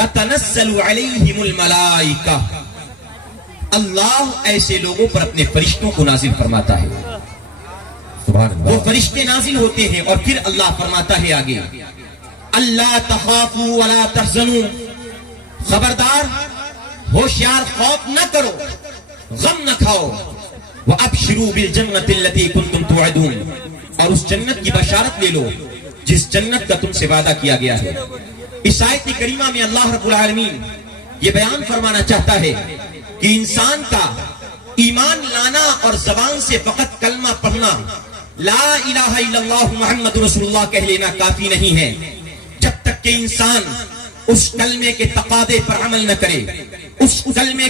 تتنزل علیہم الملائکہ، اللہ ایسے لوگوں پر اپنے فرشتوں کو نازل فرماتا ہے. وہ فرشتے نازل ہوتے ہیں اور پھر اللہ فرماتا ہے آگے اللہ تخافوا ولا تحزنوا، خبردار ہوشیار خوف نہ کرو، غم نہ کھاؤ. وابشروا بالجنۃ التي كنتم توعدون، اور اس جنت کی بشارت لے لو جس جنت کا تم سے وعدہ کیا گیا ہے. اس آیت کریمہ میں اللہ رب العالمین یہ بیان فرمانا چاہتا ہے کہ انسان کا ایمان لانا اور زبان سے فقط کلمہ پڑھنا، لا الہ الا اللہ محمد رسول اللہ کہہ لینا کافی نہیں ہے جب تک کہ انسان اس کلمے کے تقاضے پر عمل نہ کرے، اس کلمے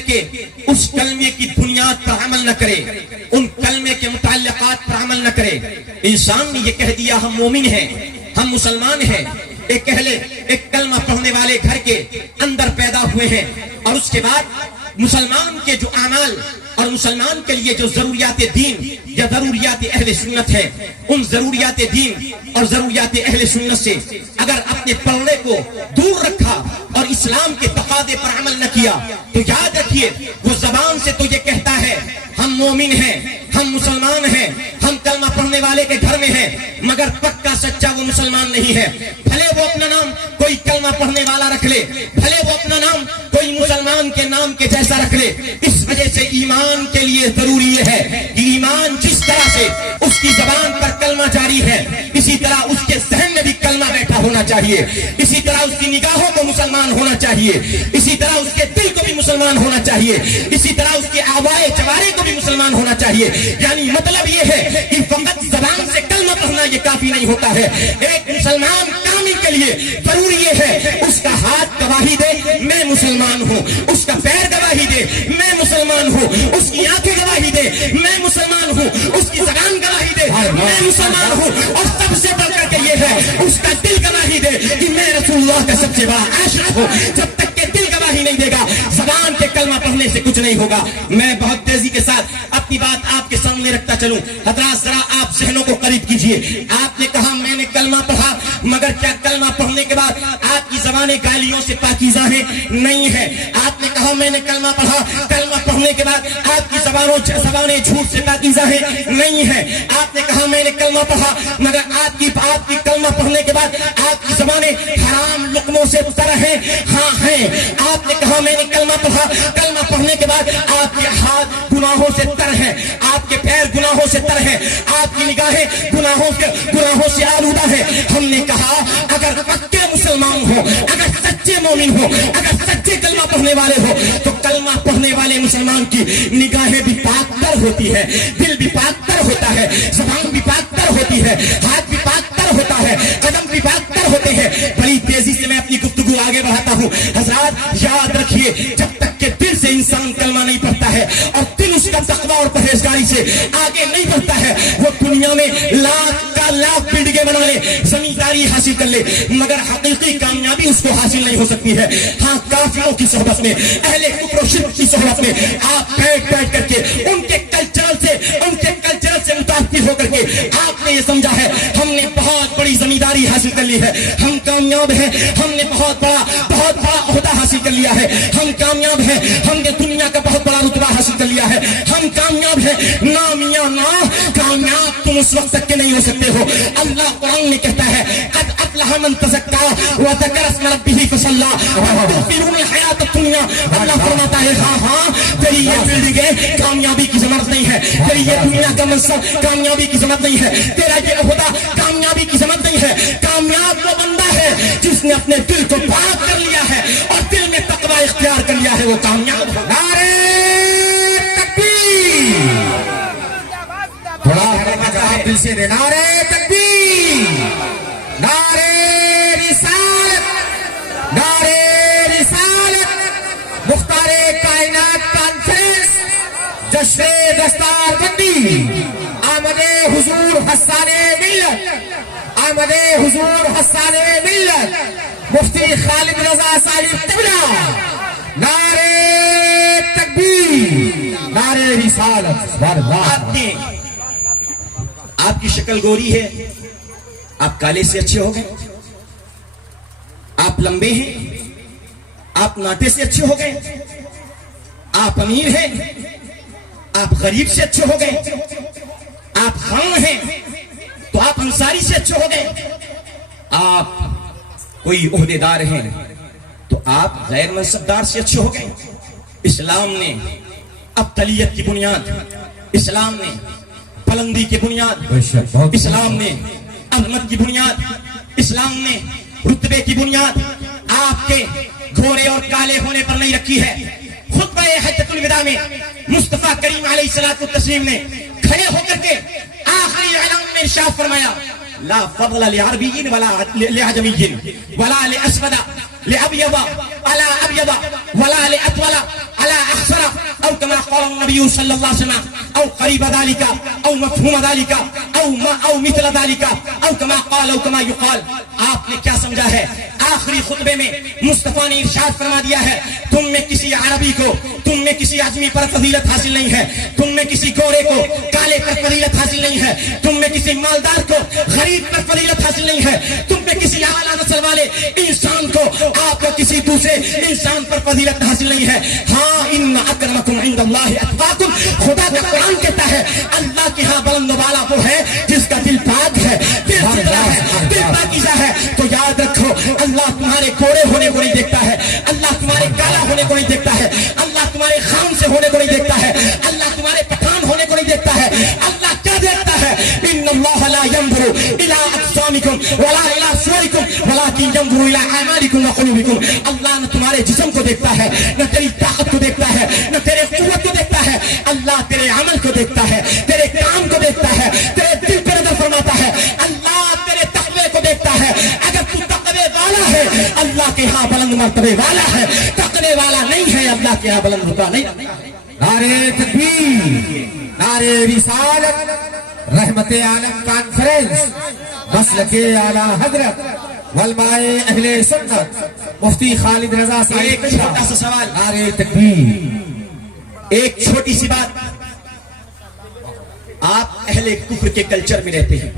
کی بنیاد پر عمل نہ کرے، ان کلمے کے متعلقات پر عمل نہ کرے. انسان نے یہ کہہ دیا ہم مومن ہیں، ہم مسلمان ہیں، ایک کلمہ پڑھنے والے گھر کے اندر پیدا ہوئے ہیں، اور اس کے بعد مسلمان کے جو اعمال اور مسلمان کے لیے جو ضروریات دین یا ضروریات اہل سنت ہے، ان ضروریات دین اور ضروریات اہل سنت سے اگر اپنے پردے کو دور رکھا اور اسلام کے تقاضے پر عمل نہ کیا تو یاد رکھیے وہ زبان سے تو یہ کہتا ہے ہم مومن ہیں، ہم مسلمان ہیں، ہم کلمہ پڑھنے والے کے گھر میں ہیں، مگر پکا سچا وہ مسلمان نہیں ہے. بھلے وہ اپنا نام کوئی کلمہ پڑھنے والا رکھ لے، بھلے وہ اپنا نام کوئی مسلمان کے نام کے جیسا رکھ لے. اس وجہ سے ایمان کے لیے ضروری یہ ہے کہ ایمان جس طرح سے اس کی زبان پر کلمہ جاری ہے، اسی طرح اس کے ذہن میں بھی کلمہ بیٹھا ہونا چاہیے، اسی طرح اس کی نگاہوں کو مسلمان ہونا چاہیے، اسی طرح اس کے دل کو بھی مسلمان ہونا چاہیے، اسی طرح اس کے آوائے جوارے کو بھی مسلمان ہونا چاہیے. یعنی مطلب یہ ہے کہ فقط زبان سے کلمہ پڑھنا یہ کافی نہیں ہوتا ہے. ایک مسلمان کامل کے لیے ضروری یہ ہے اس کا ہاتھ گواہی دے میں مسلمان ہوں، اس کا پیر گواہی دے میں مسلمان ہوں، اس کی آنکھیں گواہی دے میں مسلمان ہوں، اس کی زبان گواہی دے میں مسلمان ہوں، اور سب سے بڑھ کر کے یہ ہے اس کا دل گواہی دے کہ میں رسول اللہ کا سب سے بڑا عاشق ہوں. جب تک کہ دل گواہی نہیں دے گا زبان کے کلمہ پڑھنے سے کچھ نہیں ہوگا. میں بہت تیزی کے ساتھ اپنی بات آپ کے سامنے رکھتا چلوں. حضرات ذرا آپ ذہنوں کو قریب کیجئے. آپ نے کہا میں نے کلمہ پڑھا، مگر کیا کلمہ پڑھنے کے بعد آپ کی زبانیں گالیوں سے پاکیزہ ہیں؟ نہیں ہے. آپ نے کہا میں نے کلمہ پڑھا، کلمہ پڑھنے کے بعد آپ کی زبانیں جھوٹ سے پاکیزہ ہیں؟ نہیں ہے. آپ نے کہا میں نے کلمہ پڑھا، مگر آپ کی کلمہ پڑھنے کے بعد آپ کی زبانیں حرام لقموں سے تر ہیں؟ ہاں ہیں. آپ نے کہا میں نے کلمہ پڑھا، کلمہ پڑھنے کے بعد آپ کے ہاتھ گناہوں سے تر ہیں، آپ کے پیر گناہوں سے تر ہیں، آپ کی نگاہیں گناہوں سے آلودہ ہیں. ہم نے کہا اگر پکے مسلمان ہو، اگر سچے مومن ہو، اگر سچے کلمہ پڑھنے والے ہو تو کلمہ پڑھنے والے مسلمان کی نگاہیں بھی پاک تر ہوتی ہے، دل بھی پاک تر ہوتا ہے، زبان بھی پاک تر ہوتی ہے، ہاتھ بھی پاک تر ہوتا ہے، قدم بھی پاک تر ہوتے ہیں. بڑی تیزی سے میں اپنی گفتگو آگے بڑھاتا ہوں. حضرات یاد رکھیے جب تک کہ دل سے انسان کلمہ نہیں پڑھتا ہے اور دل اس کا تقویٰ اور پرہیزگاری سے آگے نہیں بڑھتا ہے، وہ دنیا میں لاکھ بلڈنگیں بنا لے، زمینداری حاصل کر لے، مگر حقیقی کامیابی اس کو حاصل نہیں ہو سکتی ہے. ہاں کافروں کی صحبت میں، اہل کفر و شرک کی صحبت میں آپ بیٹھ کر کے ان کے کلچر سے متاثر ہو کر کے آپ نے یہ سمجھا ہے ہم نے بہت بڑی زمینداری حاصل کر لی ہے، ہم کامیاب ہیں، ہم نے بہت بڑا عہدہ حاصل کر لیا ہے، ہم کامیاب ہیں، ہم نے دنیا کا بہت بڑا رتبہ حاصل کر لیا ہے، ہم کامیاب ہیں. نا میاں نا، کامیاب تم اس وقت تک کے نہیں ہو سکتے ہو. اللہ قرآن میں کہتا ہے قد افلح من تزکا وذکر اسم ربہ فصلی وتؤثرون الحیاۃ الدنیا. اللہ فرماتا ہے ہاں تیری یہ بلڈنگیں کامیابی کی ضمانت نہیں ہے، تیری یہ دنیا کا منصب کامیابی کی ضمانت نہیں ہے، تیرا یہ عہدہ کامیابی کی ضمانت نہیں ہے. کامیاب وہ بندہ ہے جس نے اپنے دل کو پاک کر لیا ہے اور دل میں تقویٰ اختیار کر لیا ہے، وہ کامیاب ہے. نعرہ تکبیر، تھوڑا جواب دل سے دے. نعرہ تکبیر، نعرہ رسالت، نعرہ رسالت. مختار کائنات کانفرنس جشن دستار بندی، آمد حضور حسان ملت، آمد حضور حسان ملت مفتی خالد رضا صاحب قبلہ. نعرہ تکبیر، نعرہ رسالت. آپ کی شکل گوری ہے، آپ کالے سے اچھے ہو گئے، آپ لمبے ہیں، آپ ناٹے سے اچھے ہو گئے, آپ امیر ہیں, آپ غریب سے اچھے ہو گئے, آپ خان ہیں تو آپ انصاری سے اچھے ہو گئے, آپ کوئی عہدے دار ہیں تو آپ غیر منصبدار سے اچھے ہو گئے. اسلام نے ابطالیت کی بنیاد, اسلام نے بلندی کی بنیاد, اسلام نے عظمت کی بنیاد, اسلام نے رتبے کی بنیاد آپ کے گھوڑے اور کالے ہونے پر نہیں رکھی ہے. خطبہ حجۃ الوداع میں مصطفیٰ کریم علیہ الصلوۃ والتسلیم نے کھڑے ہو کر کے آخری اعلان میں ارشاد فرمایا, لا فضل لعربی ولا لعجمی ولا لاسود لابيض ولا ابيض ولا لاسود على احسر او كما قال النبي صلى الله عليه وسلم او قريب ذلك او مفهوم ذلك او مثل ذلك او كما قال او كما يقال. آپ نے کیا سمجھا ہے؟ آخری خطبے میں مصطفیٰ نے ارشاد فرما دیا ہے, تم میں کسی عربی کو, تم میں کسی عجمی پر فضیلت حاصل نہیں ہے, تم میں کسی گورے کو کالے پر فضیلت حاصل نہیں ہے, تم میں کسی مالدار کو غریب پر فضیلت حاصل نہیں ہے, تم میں کسی اعلیٰ نسل والے انسان کو آپ کو کسی دوسرے انسان پر فضیلت حاصل نہیں ہے. ہاں, ان اکرمکم عند اللہ اتقاکم, خدا کا قرآن کہتا ہے اللہ کے ہاں بلند و بالا وہ ہے جس کا دل پاک ہے, دل ستھرا ہے, دل پاکیزہ ہے. تو یاد رکھو, اللہ تمہارے گورے ہونے کو نہیں دیکھتا ہے, اللہ تمہارے کالا ہونے کو نہیں دیکھتا ہے, اللہ تمہارے خان سے ہونے کو نہیں دیکھتا ہے, اللہ تمہارے پٹھان ہونے کو نہیں دیکھتا ہے. اللہ کیا دیکھتا ہے؟ ان اللہ لا ينظر الى اجسامکم ولا الى صورکم ولکن ينظر الى اعمالکم وقلوبکم. اللہ نہ تمہارے جسم کو دیکھتا ہے, نہ تیری طاقت کو دیکھتا ہے, نہ تیرے قوت کو دیکھتا ہے. اللہ تیرے عمل کو دیکھتا ہے, تیرے کام کو دیکھتا ہے, تیرے دل پر نظر فرماتا ہے. اللہ تیرے تقوی کو دیکھتا ہے. اگر تو تقوی والا ہے اللہ کے ہاں بلند مرتبے والا ہے, تقوی والا نہیں ہے اللہ کے ہاں بلند رتبہ نہیں. نعرے تکبیر, نعرے رسالت, رحمت عالم کانفرنس, مسلک اعلی حضرت علماء اہل سنت مفتی خالد رضا صاحب. ایک چھوٹا سا سوال, نعرے تکبیر, ایک چھوٹی سی بات. آپ اہل کفر کے کلچر میں رہتے ہیں,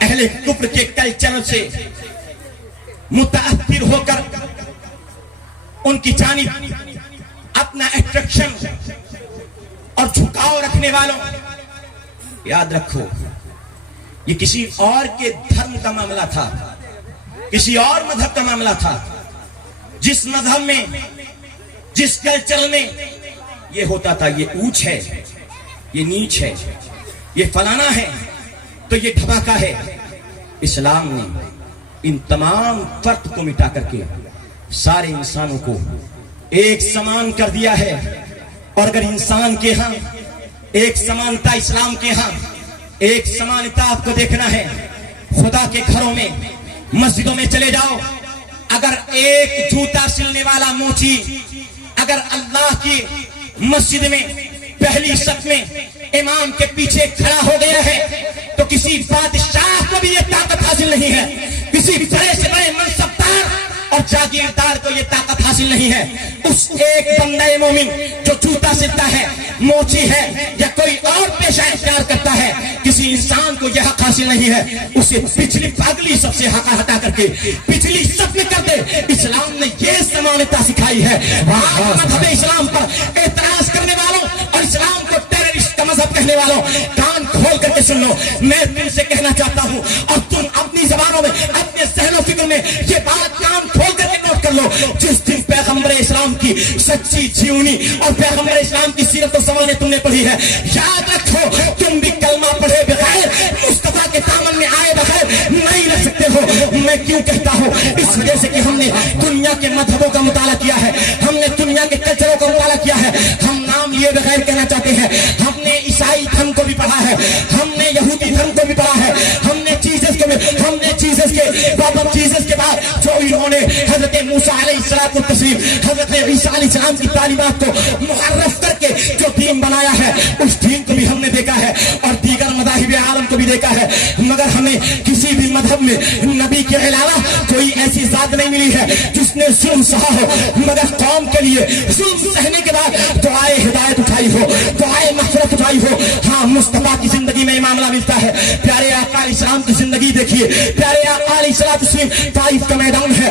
اہل کفر کے کلچر سے متاثر ہو کر ان کی جانب اپنا اٹریکشن اور جھکاؤ رکھنے والوں, یاد رکھو یہ کسی اور کے دھرم کا معاملہ تھا, کسی اور مذہب کا معاملہ تھا. جس مذہب میں, جس کلچر میں یہ ہوتا تھا یہ اونچ ہے, یہ نیچ ہے, یہ فلانا ہے تو یہ دھماکہ ہے, اسلام نے ان تمام فرق کو مٹا کر کے سارے انسانوں کو ایک سمان کر دیا ہے. اور اگر انسان کے ہاں ایک سمانتا, اسلام کے ہاں ایک سمانتا آپ کو دیکھنا ہے, خدا کے گھروں میں مسجدوں میں چلے جاؤ, اگر ایک جوتا سلنے والا موچی اگر اللہ کی مسجد میں پہلی صف میں امام کے پیچھے کھڑا ہو گیا ہے تو کسی بادشاہ کو بھی یہ طاقت حاصل نہیں ہے, کسی بڑے سے بڑے منصبدار اور جاگیردار کو یہ طاقت حاصل نہیں ہے. اس ایک بندہ مومن جو جوتا سلتا ہے, موچی ہے یا کوئی اور پیشہ اختیار کرتا ہے, کسی انسان کو یہ حق حاصل نہیں ہے. اسے پچھلی اگلی سب سے حق ہٹا کر کے پچھلی سب میں کر دے. اسلام نے یہ سمانتا سکھائی ہے. مذہب اسلام پر اعتراض کرنے والوں اور اسلام کو ٹیررسٹ کا مذہب کہنے والوں, کان کھول کر کے سن لو, میں تم سے کہنا چاہتا ہوں اور تم اپنی زبانوں میں, اپنے ذہن و فکر میں یہ بات کان کھول کر کے نوٹ کر لو. جس دن پیغمبر اسلام کی سچی جیونی اور پیغمبر اسلام کی سیرت و سوانے تم نے پڑھی ہے, یاد رکھو تم بھی کلمہ پڑھے بغیر, مصطفیٰ کے دامن میں آئے بغیر نہیں رہ سکتے ہو. میں کیوں کہتا ہوں؟ اس وجہ سے کہ ہم نے دنیا کے مذہبوں کا مطالعہ کیا ہے, ہم نے دنیا کے کلچروں کا مطالعہ کیا ہے. ہم نام لیے بغیر کہنا چاہتے ہیں, ہم نے عیسائی دھرم کو بھی پڑھا ہے, ہم نے یہودی دھرم کو بھی پڑھا ہے, ہم نے جیسس کو بھی, ہم نے جیسس کے بابا جیسس کے بعد جو انہوں نے حضرت موسیٰ علیہ الصلوۃ والتسلیم, حضرت عیسیٰ علیہ السلام کی تعلیمات کو محرف کر کے جو دین بنایا ہے, اس دین کو بھی ہم نے دیکھا ہے اور دیگر مذاہب عالم کو بھی دیکھا ہے. مگر ہمیں کسی بھی مذہب میں نبی کے علاوہ کوئی ایسی ذات نہیں ملی ہے جس نے ظلم سہا ہو, مگر قوم کے لیے ظلم سہنے کے بعد دعائے ہدایت اٹھائی ہو, دعائے مغفرت اٹھائی ہو. ہاں, مصطفیٰ کی زندگی میں معاملہ ملتا ہے. پیارے آقا علیہ السلام کی زندگی دیکھیے, پیارے آقا علیہ السلام طائف کا میدان ہے,